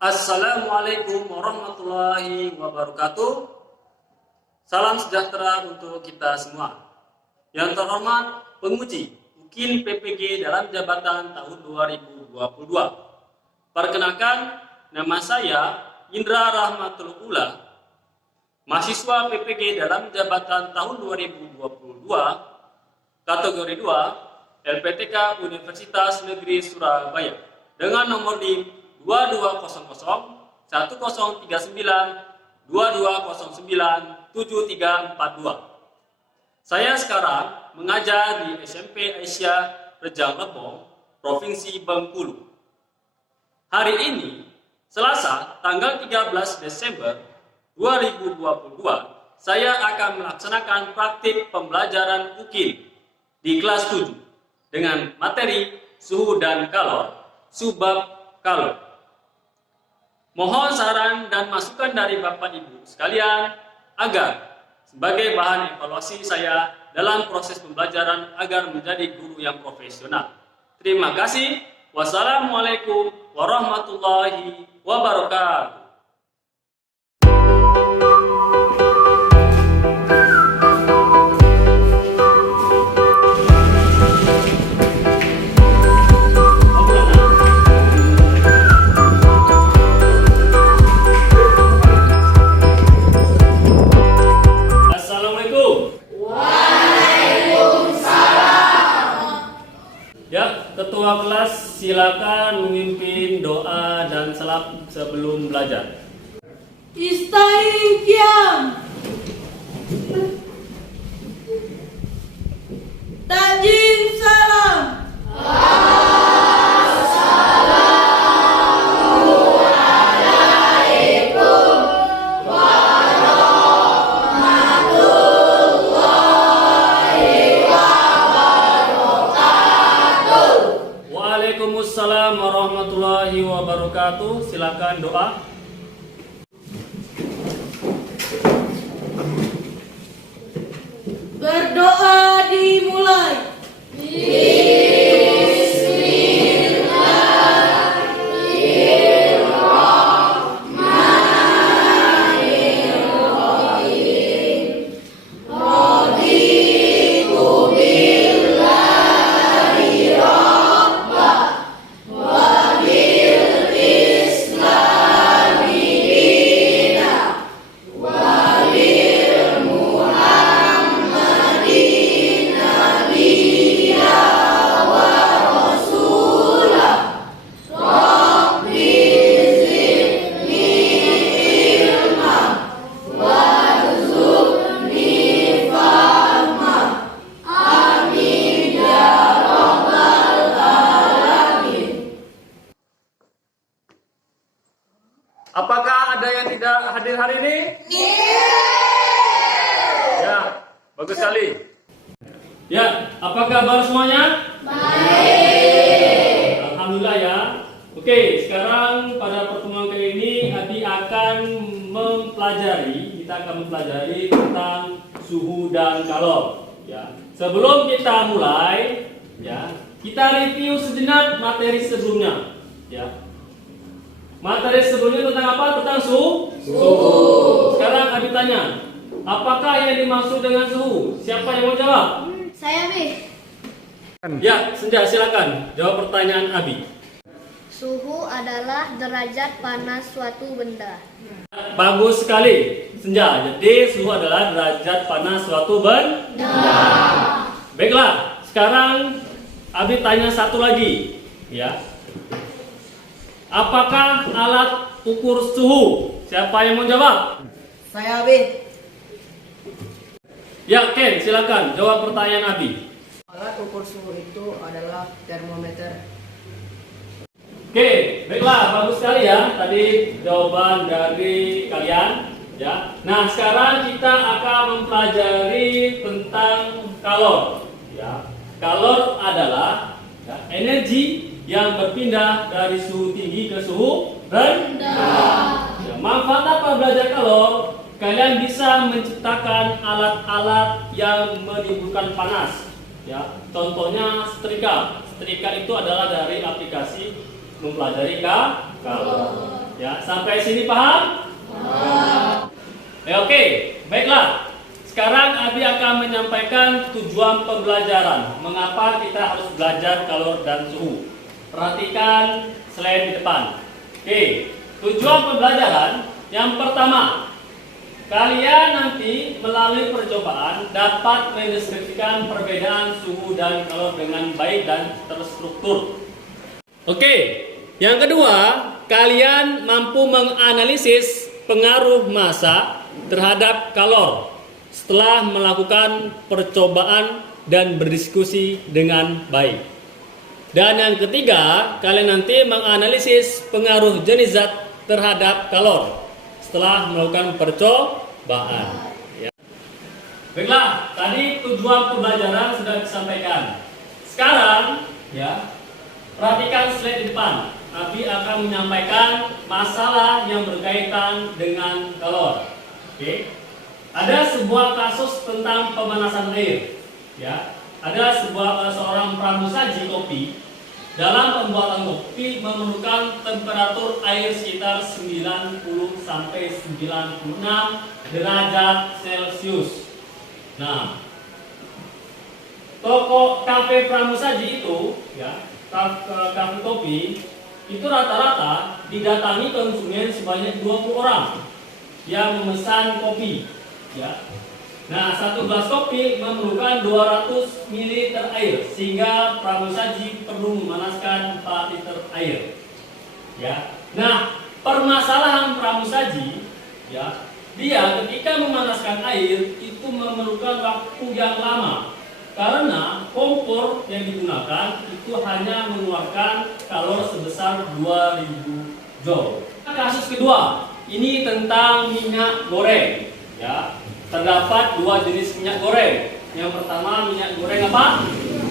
Assalamualaikum warahmatullahi wabarakatuh. Salam sejahtera untuk kita semua. Yang terhormat penguji UKIN PPG dalam jabatan tahun 2022. Perkenalkan, nama saya Indra Rahmatul Ula, mahasiswa PPG dalam jabatan tahun 2022, kategori 2, LPTK Universitas Negeri Surabaya, dengan nomor NIM 2200 1039 2209 7342. Saya sekarang mengajar di SMP Aisyah Rejang Lebong, Provinsi Bengkulu. Hari ini, Selasa, tanggal 13 Desember 2022, saya akan melaksanakan praktik pembelajaran UKIN di kelas 7 dengan materi suhu dan kalor, subbab kalor. Mohon saran dan masukan dari Bapak Ibu sekalian agar sebagai bahan evaluasi saya dalam proses pembelajaran agar menjadi guru yang profesional. Terima kasih. Wassalamualaikum warahmatullahi wabarakatuh. Ketua kelas silakan memimpin doa dan salam sebelum belajar. Istahiqiyam. Tajim salam. Waalaikumsalam warahmatullahi wabarakatuh. Silakan doa. Berdoa dimulai. Apakah ada yang tidak hadir hari ini? Ya, bagus sekali. Ya, apa kabar semuanya? Baik. Alhamdulillah ya. Oke, sekarang pada pertemuan kali ini Abi akan kita akan mempelajari tentang suhu dan kalor. Ya. Sebelum kita mulai, ya, kita review sejenak materi sebelumnya. Ya. Materi sebelumnya tentang apa? Tentang suhu. Sekarang Abi tanya, apakah yang dimaksud dengan suhu? Siapa yang mau jawab? Saya, Bi. Ya, Senja, silakan jawab pertanyaan Abi. Suhu adalah derajat panas suatu benda. Bagus sekali, Senja. Jadi suhu adalah derajat panas suatu benda. Baiklah, sekarang Abi tanya satu lagi, ya. Apakah alat ukur suhu? Siapa yang mau jawab? Saya, Bi. Ya, Ken, silakan jawab pertanyaan Abi. Alat ukur suhu itu adalah termometer. Oke, baiklah, bagus sekali ya tadi jawaban dari kalian. Ya, nah sekarang kita akan mempelajari tentang kalor. Ya, kalor adalah energi yang berpindah dari suhu tinggi ke suhu rendah. Ya, manfaat apa belajar kalor? Kalian bisa menciptakan alat-alat yang menimbulkan panas. Ya, contohnya setrika. Setrika itu adalah dari aplikasi mempelajari kalor. Ya, sampai sini paham? Oke, baiklah. Sekarang Abi akan menyampaikan tujuan pembelajaran. Mengapa kita harus belajar kalor dan suhu. Perhatikan slide di depan. Oke, tujuan pembelajaran yang pertama, kalian nanti melalui percobaan dapat mendeskripsikan perbedaan suhu dan kalor dengan baik dan terstruktur. Oke, yang kedua, kalian mampu menganalisis pengaruh massa terhadap kalor setelah melakukan percobaan dan berdiskusi dengan baik. Dan yang ketiga, kalian nanti menganalisis pengaruh jenis zat terhadap kalor setelah melakukan percobaan. Ya. Baiklah, tadi tujuan pembelajaran sudah disampaikan. Sekarang, ya, perhatikan slide di depan. Abi akan menyampaikan masalah yang berkaitan dengan kalor. Oke. Ada sebuah kasus tentang pemanasan air. Ya. Ada seorang pramusaji kopi dalam pembuatan kopi memerlukan temperatur air sekitar 90 sampai 96 derajat Celcius. Nah, toko kafe pramusaji itu, ya, kafe kopi itu rata-rata didatangi konsumen sebanyak 20 orang yang memesan kopi, ya. Nah, satu gelas kopi memerlukan 200 ml air sehingga pramusaji perlu memanaskan 4 liter air. Ya. Nah, permasalahan pramusaji, ya, dia ketika memanaskan air itu memerlukan waktu yang lama karena kompor yang digunakan itu hanya mengeluarkan kalor sebesar 2000 joule. Kasus kedua, ini tentang minyak goreng, ya. Terdapat dua jenis minyak goreng. Yang pertama minyak goreng apa?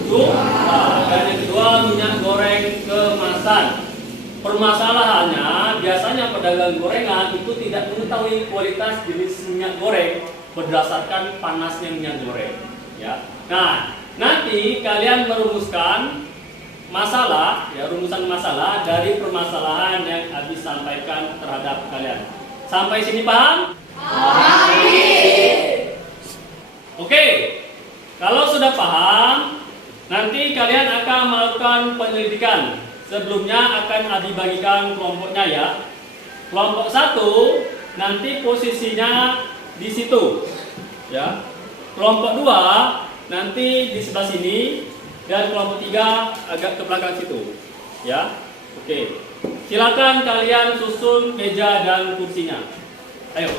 Curah. Dan yang kedua minyak goreng kemasan. Permasalahannya biasanya pedagang gorengan itu tidak mengetahui kualitas jenis minyak goreng berdasarkan panasnya minyak goreng. Ya. Nah, nanti kalian merumuskan masalah, ya, rumusan masalah dari permasalahan yang Abi sampaikan terhadap kalian. Sampai sini paham? Oke, kalau sudah paham, nanti kalian akan melakukan penyelidikan. Sebelumnya akan Abi bagikan kelompoknya, ya. Kelompok 1 nanti posisinya di situ, ya. Kelompok 2 nanti di sebelah sini dan kelompok 3 agak ke belakang situ, ya. Oke. Silakan kalian susun meja dan kursinya. Ayo.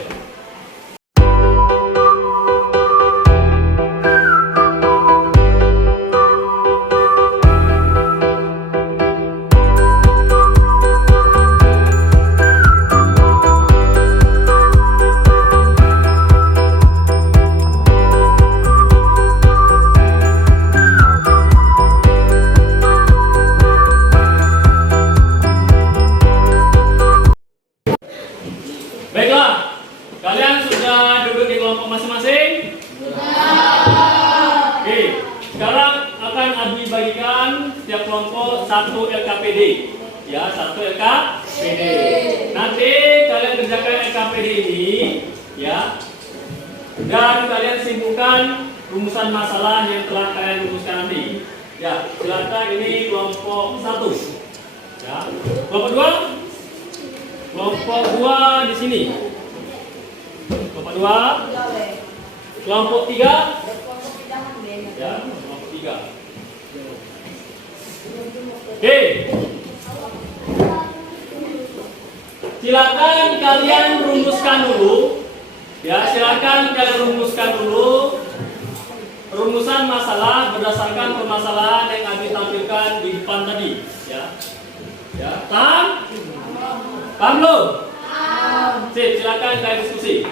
Baiklah, kalian sudah duduk di kelompok masing-masing? Sudah. Oke, sekarang akan Abi bagikan setiap kelompok 1 LKPD. Ya, 1 LKPD. Nanti kalian kerjakan LKPD ini, ya. Dan kalian simpulkan rumusan masalah yang telah kalian rumuskan nanti. Ya, silakan ini kelompok 1. Ya. Kelompok 2? Kelompok 2 di sini. Kelompok 2. Kelompok 3. Ya, kelompok 3. Oke. Silakan kalian rumuskan dulu. Ya, silakan kalian rumuskan dulu rumusan masalah berdasarkan permasalahan yang Abi tampilkan di depan tadi. Ya. Ya, paham? Paham belum? Paham. Sip, silakan kalian diskusi.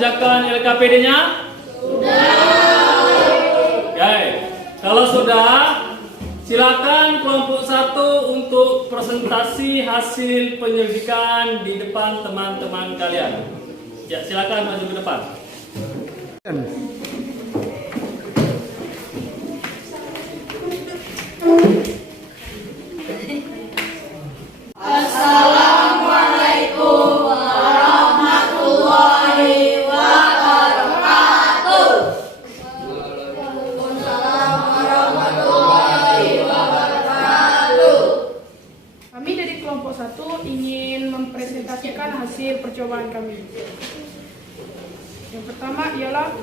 mengerjakan LKPD-nya? Oke. Kalau sudah, silakan kelompok 1 untuk presentasi hasil penyelidikan di depan teman-teman kalian. Ya, silakan maju ke depan. Assalamualaikum warahmatullahi wabarakatuh. Kami dari kelompok 1 ingin mempresentasikan hasil percobaan kami. Yang pertama ialah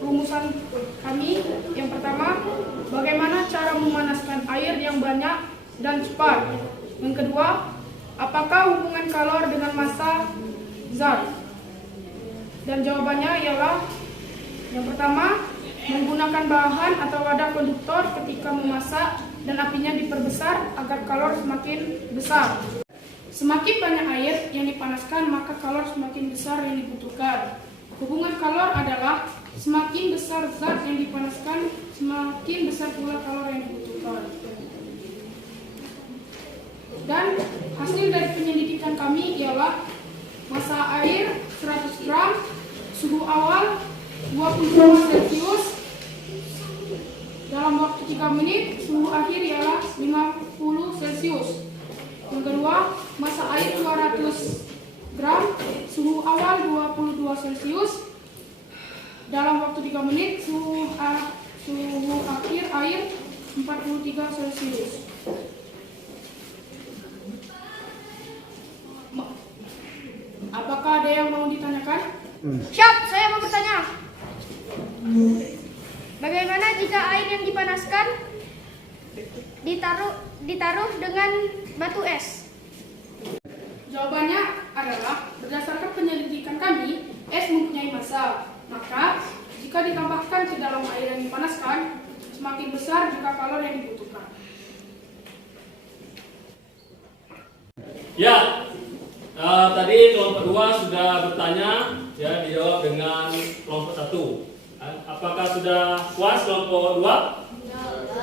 rumusan kami. Yang pertama, bagaimana cara memanaskan air yang banyak dan cepat. Yang kedua, apakah hubungan kalor dengan massa zat? Dan jawabannya ialah yang pertama, menggunakan bahan atau wadah konduktor ketika memasak dan apinya diperbesar agar kalor semakin besar. Semakin banyak air yang dipanaskan, maka kalor semakin besar yang dibutuhkan. Hubungan kalor adalah semakin besar zat yang dipanaskan, semakin besar pula kalor yang dibutuhkan. Dan hasil dari penyelidikan kami ialah massa air 100 gram, suhu awal 20 Celcius, dalam waktu 3 menit, suhu akhir ialah 50 Celcius. Yang kedua, massa air 200 gram, suhu awal 22 Celcius, dalam waktu 3 menit, suhu akhir air 43 Celcius. Apakah ada yang mau ditanyakan? Siap, saya mau bertanya. Bagaimana jika air yang dipanaskan ditaruh dengan batu es? Jawabannya adalah berdasarkan penyelidikan kami, es mempunyai massa. Maka jika ditambahkan ke dalam air yang dipanaskan, semakin besar jika kalor yang dibutuhkan. Ya, tadi kelompok 2 sudah bertanya, ya dijawab dengan kelompok 1. Apakah sudah puas kelompok 2?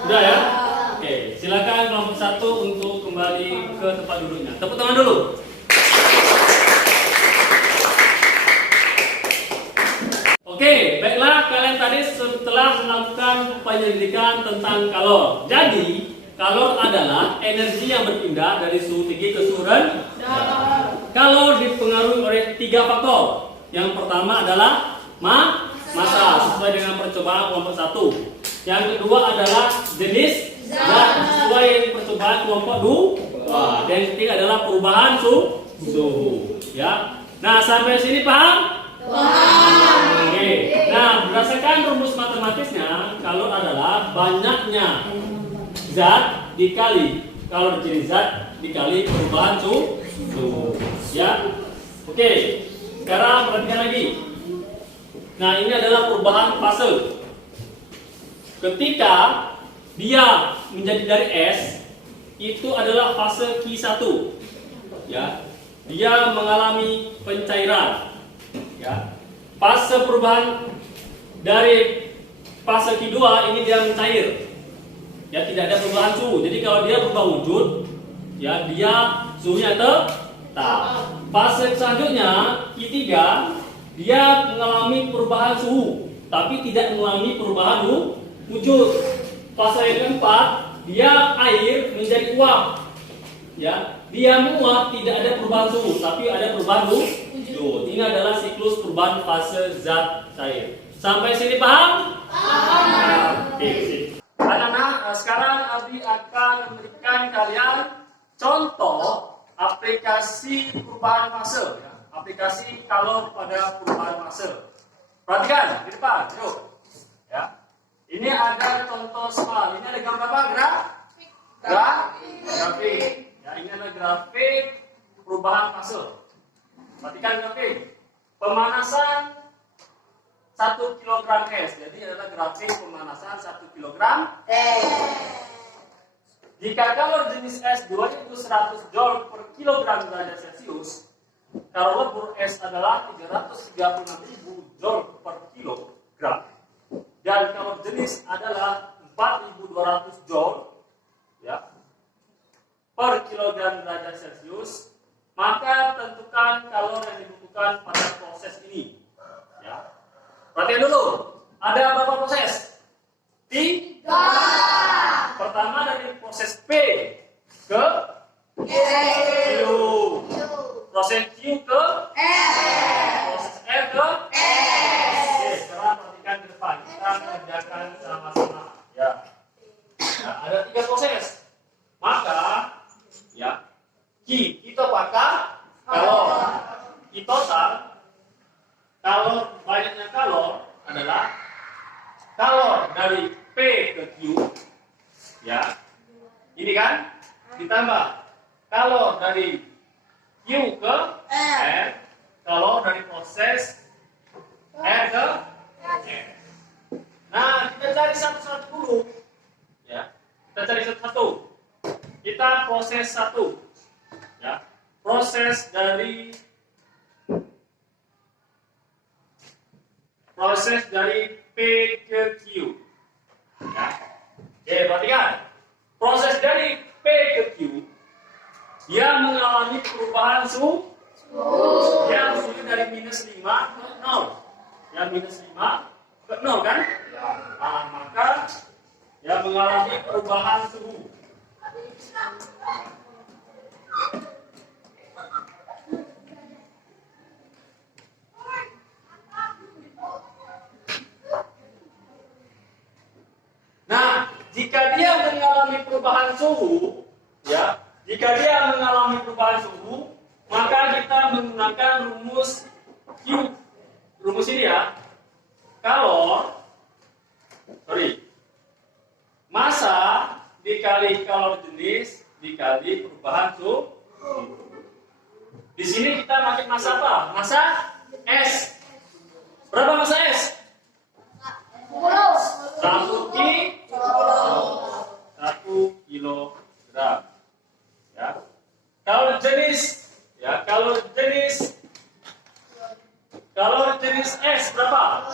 Sudah ya? Oke, silakan kelompok 1 untuk kembali ke tempat duduknya. Tepuk tangan dulu. Oke, baiklah, kalian tadi setelah melakukan penyelidikan tentang kalor. Jadi, kalor adalah energi yang berpindah dari suhu tinggi ke suhu rendah. Kalor dipengaruhi oleh 3 faktor. Yang pertama adalah massa, sesuai dengan percobaan kelompok 1. Yang kedua adalah jenis zat, sesuai dengan percobaan kelompok 2. Dan yang ketiga adalah perubahan suhu. Ya. Nah, sampai sini paham? Paham. Oke. Nah, berdasarkan rumus matematisnya, kalor adalah banyaknya zat dikali kalor jenis zat dikali perubahan suhu. Ya. Oke. Sekarang perhatikan lagi. Nah, ini adalah perubahan fase. Ketika dia menjadi dari es, itu adalah fase Q1. Ya. Dia mengalami pencairan. Ya. Fase perubahan dari fase Q2 ini dia mencair. Ya, tidak ada perubahan suhu. Jadi kalau dia berubah wujud, ya dia suhunya tetap. Fase selanjutnya Q3 dia mengalami perubahan suhu, tapi tidak mengalami perubahan wujud. Fase yang keempat, dia air menjadi uap. Ya, dia menguap, tidak ada perubahan suhu, tapi ada perubahan wujud. Ini adalah siklus perubahan fase zat cair. Sampai sini paham? Paham. Oke, sip. Anak-anak, sekarang Abi akan memberikan kalian contoh aplikasi perubahan fase. Ya. Aplikasi kalor pada perubahan fase. Perhatikan di depan, yuk. Ya. Ini ada contoh soal. Ini ada gambar apa? Grafik. Ya, ini adalah grafik perubahan fase. Perhatikan grafik. Pemanasan 1 kg es. Jadi adalah grafik pemanasan 1 kg es. Jika kalor jenis S2 itu 100 Joule per kilogram derajat Celcius, kalor lebur S adalah 336.000 Joule per kilogram. Dan kalor jenis adalah 4.200 Joule ya, per kilogram derajat Celcius. Maka tentukan kalor yang dibutuhkan pada proses ini. Ya. Perhatikan dulu, ada berapa proses? 3. Pertama dari proses P ke Q. Proses Q ke proses R ke Oke, sekarang perhatikan ke depan. Kita mengerjakan sama-sama. Ya. Nah, ada 3 proses. Maka, ya, kita pakai kalor. Total kalor, banyaknya kalor adalah kalor dari P ke Q. Ya. Ini kan ditambah kalor dari Q ke R, kalor dari proses R ke R. Nah, kita cari satu-satu dulu. Ya. Kita cari satu-satu. Kita proses 1. Ya. Proses dari P ke Q. Ya. Oke, perhatikan. Proses dari P ke Q, dia mengalami perubahan suhu. Dia suhunya dari -5 ke 0. Yang -5 ke 0 kan? Nah, maka dia mengalami perubahan suhu. Nah, jika dia mengalami perubahan suhu, ya, jika dia mengalami perubahan suhu, maka kita menggunakan rumus Q. Rumus ini ya, massa dikali kalor jenis dikali perubahan suhu. Di sini kita pakai massa apa? Massa S. Berapa massa S? 1 kilogram. Ya. Kalor jenis S berapa?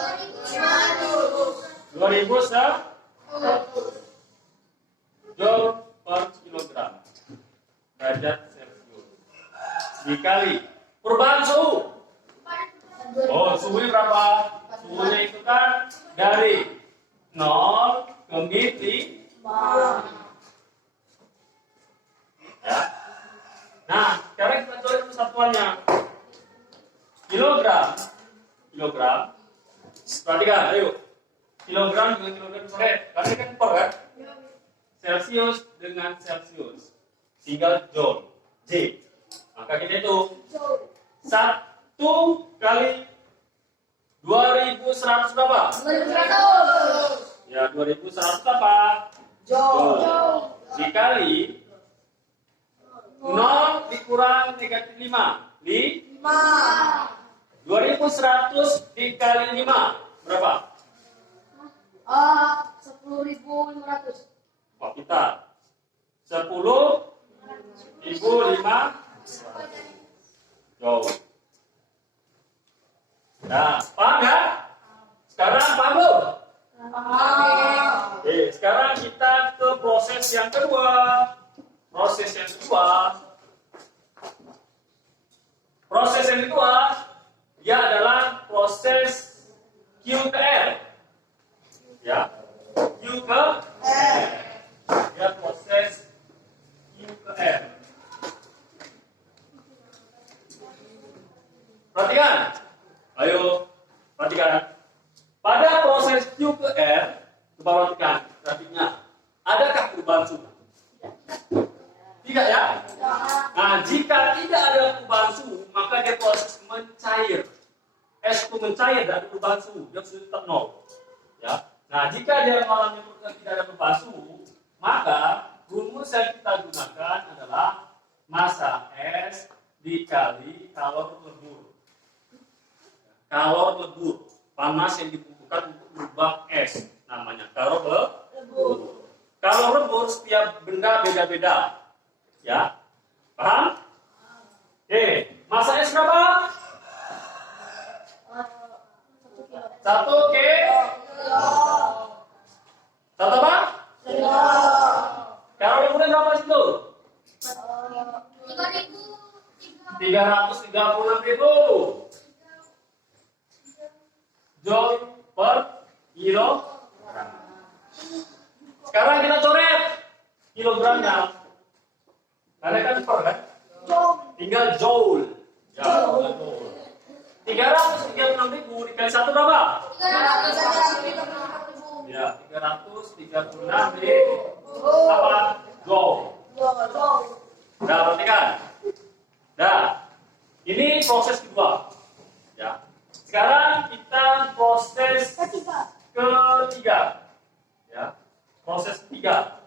2000 Joule per kilogram derajat Celcius dikali perubahan suhu. Oh, suhunya berapa? Suhunya itu kan dari 0 ke -5. Ya. Nah, sekarang kita cari persatuannya. Kilogram. Perhatikan, ayo. Kilogram dengan kilogram coret. Karena kan per kan? Celcius dengan Celcius. Tinggal Joule. J. Maka kita itu 1 kali 2100 berapa? 100. Ya, 2100 apa? Joule. Dikali 0 dikurang -5. 2100 dikali 5 berapa? 10.500. Wah, kita 10.500 Joule. Nah, paham ya? Sekarang paham belum? Oke, sekarang kita ke proses yang kedua. Proses yang kedua, dia adalah proses Q ke R. Ya, Q ke R. Dia proses Q ke R. Perhatikan. Ayo, perhatikan. Pada proses Q ke R, coba perhatikan grafiknya. Adakah perubahan suhu? Tidak ya? Nah, jika tidak ada perubahan suhu, maka dia proses mencair. Es itu mencair, tidak ada perubahan suhu, dia sudah tetap 0. Ya. Nah, jika dia mengalami tidak ada perubahan suhu, maka rumus yang kita gunakan adalah massa S dikali kalor lebur. Kalor lebur, panas yang dibutuhkan untuk merubah es, namanya kalor lebur. Kalor lebur setiap benda beda-beda. Ya, paham? Oke. Masa S berapa? 1 kilo. Satu apa? Kalau kemudian berapa situ? 336.000 joule per kilo. Sekarang kita coret kilogramnya. Karena kan per kan? Tinggal joule. Ya, joule. 336.000 dikali 1 berapa? 336.000. Ya, 336.000 apa? Joule. Nah, perhatikan. Nah, ini proses kedua. Ya. Sekarang kita proses ketiga. Ya. Proses ketiga.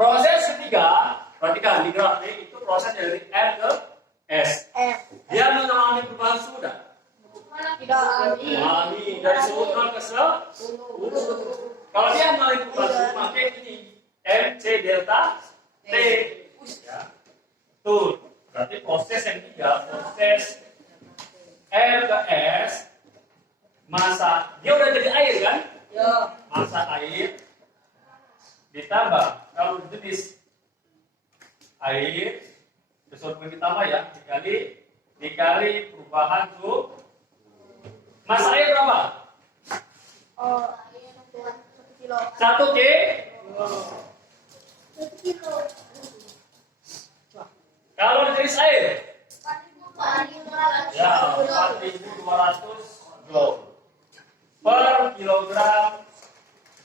Proses ketiga, perhatikan di graf ini itu proses dari R ke S. Dia mengalami perubahan suhu dah. Mengalami dari suhu 0 ke 10. Kalau dia mengalami perubahan suhu, maka ini MC delta T. Ya. Tuh, berarti proses yang ketiga, proses R ke S, masa dia udah jadi air kan? Masa air ditambah kalau jenis air sesuatu yang ditambah ya dikali perubahan suhu. Masa air berapa? 1 kilo. Kalau jenis air ya 4.200 joule per kilogram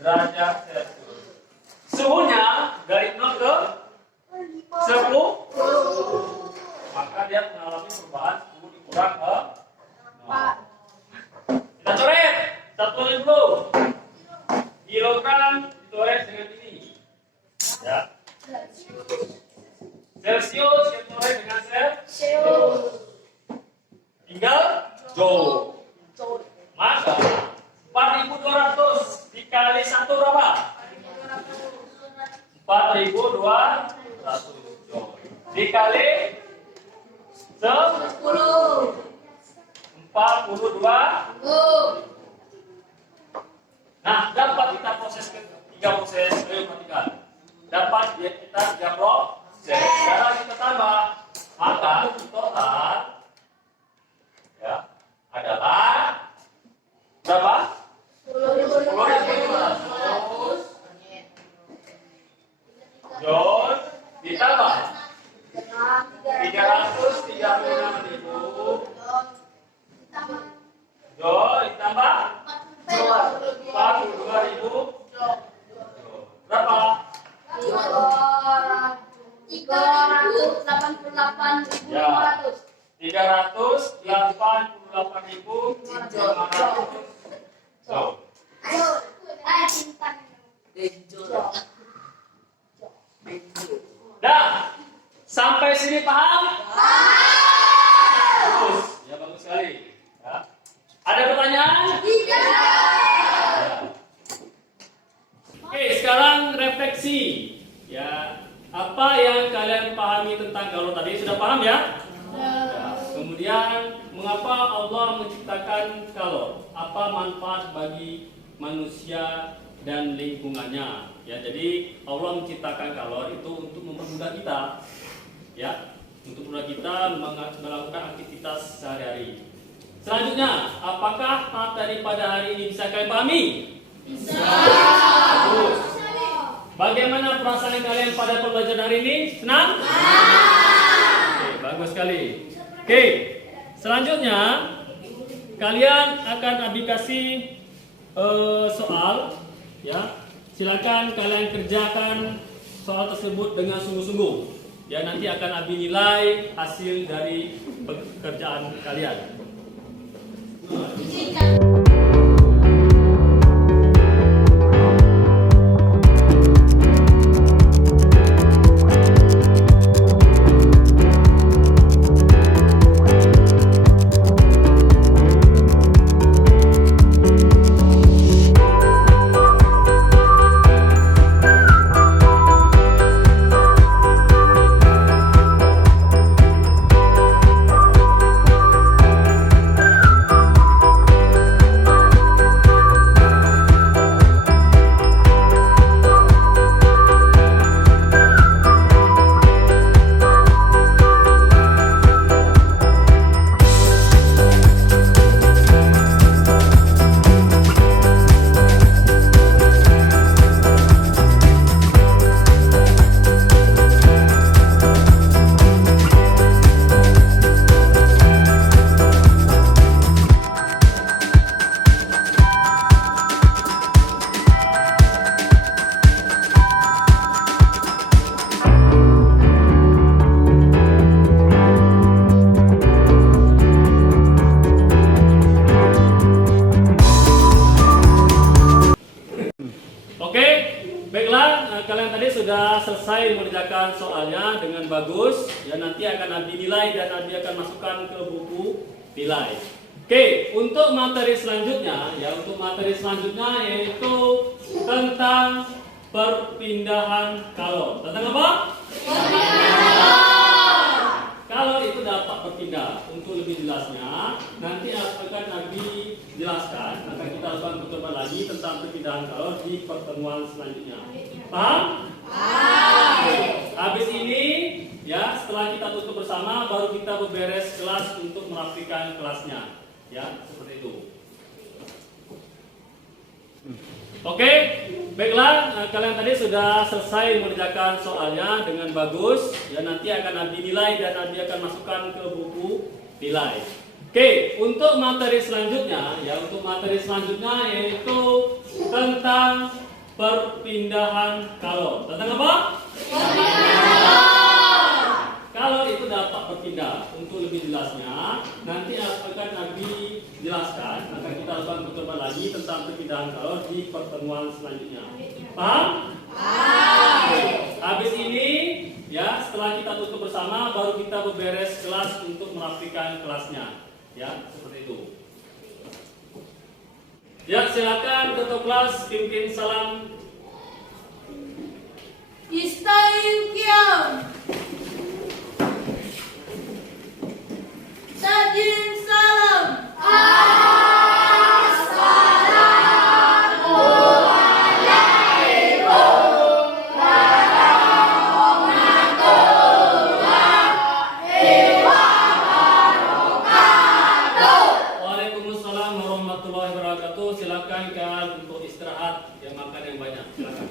derajat Celcius. Suhunya dari 0 ke 10, maka dia mengalami perubahan suhu dikurang ke 0. Kita coret satuannya dulu. Kilogram dicoret dengan ini. Ya. Celcius kita coret dengan Celcius. Tinggal joule. Maka 4.200 dikali 1 berapa? 4.200 joule dikali 10 42. Nah, dapat kita proses ketiga proses. Ayo perhatikan. Dapat ya kita 3 proses. Sekarang kita tambah, maka total ya adalah berapa? 10.200 joule ditambah 336.000 joule ditambah 42.000 berapa? 388.500. Ya, 388.500 joule. Dah, sampai sini paham? Bagus, ya bagus sekali. Ya. Ada pertanyaan? Tidak. Ya. Oke, sekarang refleksi. Ya, apa yang kalian pahami tentang kalor tadi? Sudah paham ya? Ya. Kemudian, mengapa Allah menciptakan kalor? Apa manfaat bagi manusia dan lingkungannya? Ya, jadi Allah menciptakan kalor itu untuk mempermudah kita, ya, untuk mempermudah kita melakukan aktivitas sehari-hari. Selanjutnya, apakah materi pada hari ini bisa kalian pahami? Bisa. Bagus. Bagaimana perasaan kalian pada pembelajaran hari ini? Senang? Oke, bagus sekali. Oke, selanjutnya kalian akan Abi kasih soal, ya. Silakan kalian kerjakan soal tersebut dengan sungguh-sungguh. Ya, nanti akan Abi nilai hasil dari pekerjaan kalian. sudah selesai mengerjakan soalnya dengan bagus. Ya, nanti akan Abi nilai dan Abi akan masukkan ke buku nilai. Oke, untuk materi selanjutnya, yaitu tentang perpindahan kalor. Tentang apa? Kalor itu dapat berpindah. Untuk lebih jelasnya, nanti akan Nabi jelaskan. Akan kita lakukan percobaan lagi tentang perpindahan kalor di pertemuan selanjutnya. Paham? Habis ini, ya, setelah kita tutup bersama, baru kita berberes kelas untuk merapikan kelasnya. Ya, seperti itu. Oke, baiklah, kalian tadi sudah selesai mengerjakan soalnya dengan bagus. Ya, nanti akan Abi nilai dan Abi akan masukkan ke buku nilai. Oke, untuk materi selanjutnya, yaitu tentang perpindahan kalor. Tentang apa? Kalor itu dapat berpindah. Untuk lebih jelasnya, nanti akan Nabi jelaskan. Akan kita lakukan percobaan lagi tentang perpindahan kalor di pertemuan selanjutnya. Paham? Habis ini, ya, setelah kita tutup bersama, baru kita berberes kelas untuk merapikan kelasnya. Ya, seperti itu. Ya, silakan ketua kelas pimpin salam. Istayim kiam. Sajin salam. Waalaikumsalam warahmatullahi wabarakatuh. Silakan kalian untuk istirahat, yang makan yang banyak. Silakan.